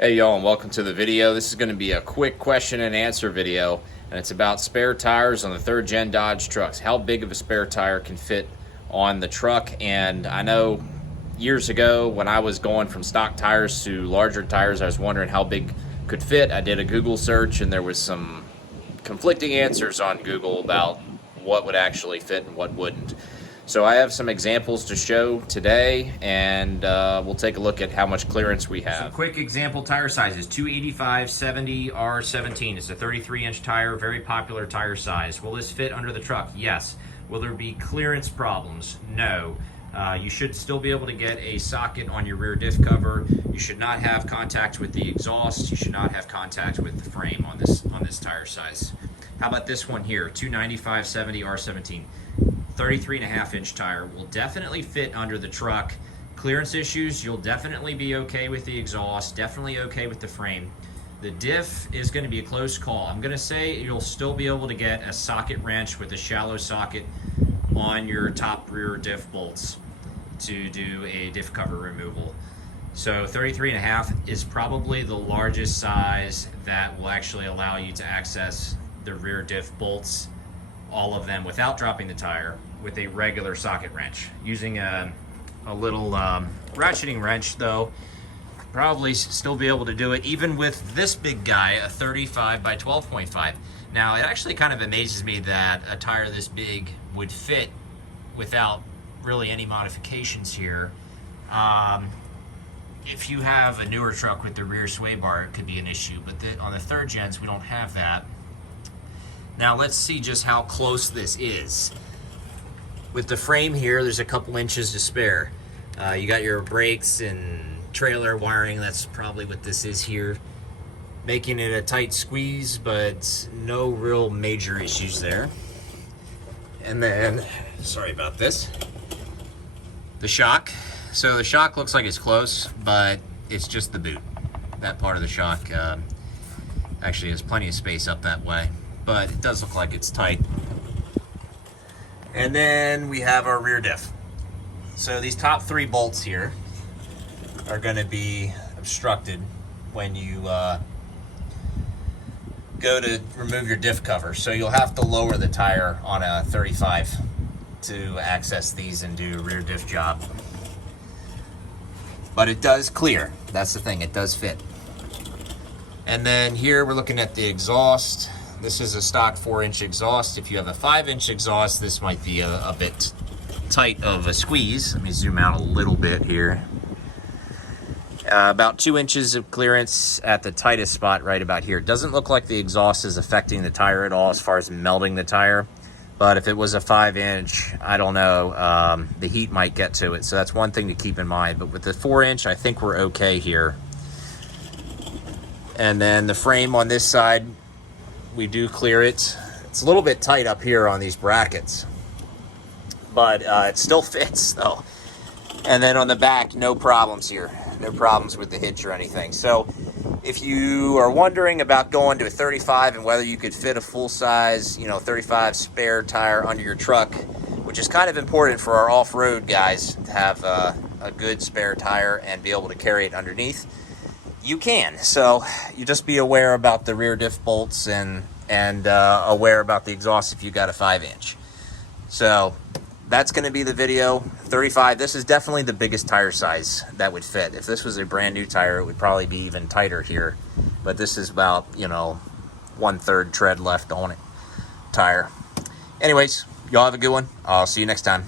Hey y'all, and welcome to the video. This is going to be a quick question and answer video, and it's about spare tires on the 3rd gen Dodge trucks. How big of a spare tire can fit on the truck? And I know years ago when I was going from stock tires to larger tires, I was wondering how big could fit. I did a Google search and there was some conflicting answers on Google about what would actually fit and what wouldn't. So I have some examples to show today, and we'll take a look at how much clearance we have. Some quick example tire sizes: 285 70 R17. It's a 33-inch tire, very popular tire size. Will this fit under the truck? Yes. Will there be clearance problems? No. You should still be able to get a socket on your rear diff cover. You should not have contact with the exhaust. You should not have contact with the frame on this tire size. How about this one here, 295 70 R17? 33.5-inch tire will definitely fit under the truck. Clearance issues, you'll definitely be okay with the exhaust, definitely okay with the frame. The diff is going to be a close call. I'm going to say you'll still be able to get a socket wrench with a shallow socket on your top rear diff bolts to do a diff cover removal. So 33.5 is probably the largest size that will actually allow you to access the rear diff bolts, all of them, without dropping the tire, with a regular socket wrench. Using a little ratcheting wrench though, probably still be able to do it even with this big guy, a 35 by 12.5. Now it actually kind of amazes me that a tire this big would fit without really any modifications here. If you have a newer truck with the rear sway bar, it could be an issue, but on the 3rd gens we don't have that. Now let's see just how close this is. With the frame here, there's a couple inches to spare. You got your brakes and trailer wiring, that's probably what this is here. Making it a tight squeeze, but no real major issues there. And then, sorry about this, the shock. So the shock looks like it's close, but it's just the boot. That part of the shock actually has plenty of space up that way, but it does look like it's tight. And then we have our rear diff. So these top 3 bolts here are going to be obstructed when you go to remove your diff cover. So you'll have to lower the tire on a 35 to access these and do a rear diff job. But it does clear. That's the thing, it does fit. And then here we're looking at the exhaust. This is a stock 4-inch exhaust. If you have a 5-inch exhaust, this might be a bit tight of a squeeze. Let me zoom out a little bit here. About 2 inches of clearance at the tightest spot right about here. It doesn't look like the exhaust is affecting the tire at all as far as melting the tire. But if it was a 5-inch, I don't know, the heat might get to it. So that's one thing to keep in mind. But with the 4-inch, I think we're okay here. And then the frame on this side, we do clear it. It's a little bit tight up here on these brackets, but it still fits though. And then on the back, no problems here. No problems with the hitch or anything. So if you are wondering about going to a 35 and whether you could fit a full size, 35 spare tire under your truck, which is kind of important for our off-road guys to have a good spare tire and be able to carry it underneath, you can. So you just be aware about the rear diff bolts and aware about the exhaust if you got a 5-inch. So that's going to be the video. 35, this is definitely the biggest tire size that would fit. If this was a brand new tire, it would probably be even tighter here, but this is about 1/3 tread left on it tire. Anyways, y'all have a good one. I'll see you next time.